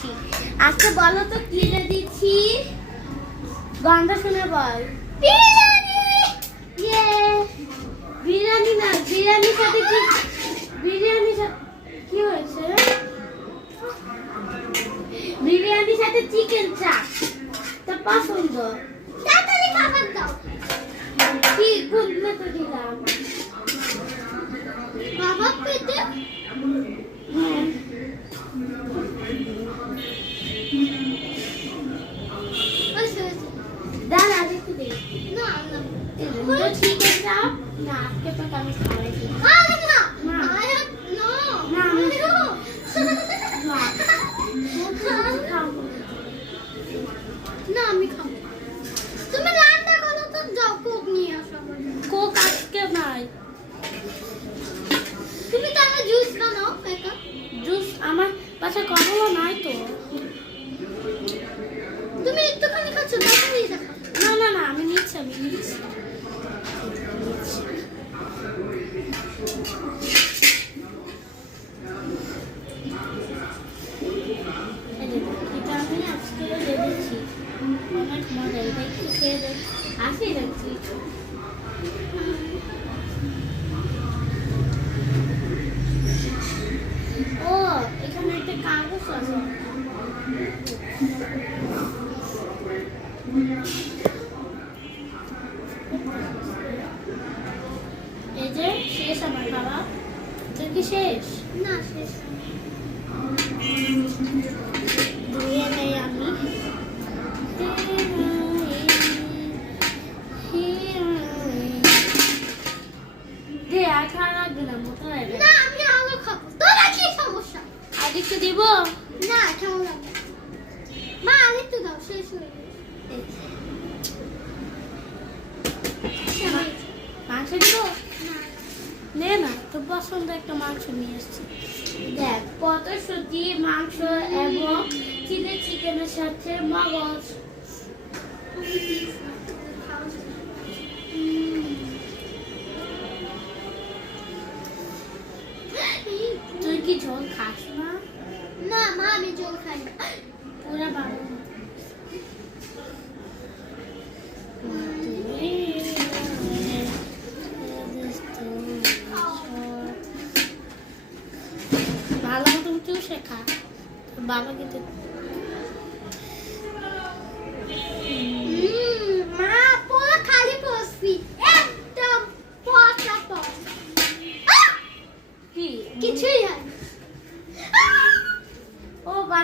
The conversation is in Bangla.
দিচ্ছি। আজকে বলো তো কি দিচ্ছি? গানটা শুনে বল। বিরিয়ানি। ইয়ে বিরিয়ানি না, বিরিয়ানির সাথে কি, বিরিয়ানির সাথে কি হয়েছে? বিরিয়ানির সাথে চিকেন চাপ। তো পছন্দ। তাড়াতাড়ি খাবার দাও। কি কোনটা তো দিলাম? বাবা পেটে। হ্যাঁ। দাঁড়া দেখতে দে। না না। তো চিকেন চাপ না, আজকে তো আমি খাওয়াইছি। না না না। না না আমি খাবো। তুমি রান্না করো তো, যাও কোক নিয়ে আসো। কোক আজকে নাই। তুমি তো আমার জুস বানাও একা। জুস আমার বাসায় কমলা নাই তো। তুমি একটুখানি খাচ্ছো, তাড়াতাড়ি দেখো। না না না আমি নিচ্ছি, আমি নিচ্ছি। এটা আমি আজকে ভেবেছি অনেক মজা। এটা একটু খেয়ে দেখ, আসি দেখছি। ও এখানে একটা কাগজ আছে। এই যে শেষ আমার খাওয়া। তোর কি শেষ? না শেষ ধুয়ে নেই আমি। দে আর খাওয়া লাগবে না, মতো না আমি আলো খাবো। তোর কি সমস্যা? আর একটু দিব না, কেমন লাগবে? মা আরেকটু দাও, শেষ হয়ে গেছে। মাংস দিব নে না, তোর পছন্দ একটা মাংস নিয়ে এসেছি। দেখ কতশুটি মাংস এবং চিলি চিকেনের সাথে মগজ। তুই কি ঝোল খাস না? না মা আমি ঝোল খাই না। পুরা ভালো ভালো মতো চুষে খা। বাবা কিন্তু মা পুরো খালি পড়ছি, একদম পচা পচ। কি কিছুই হয়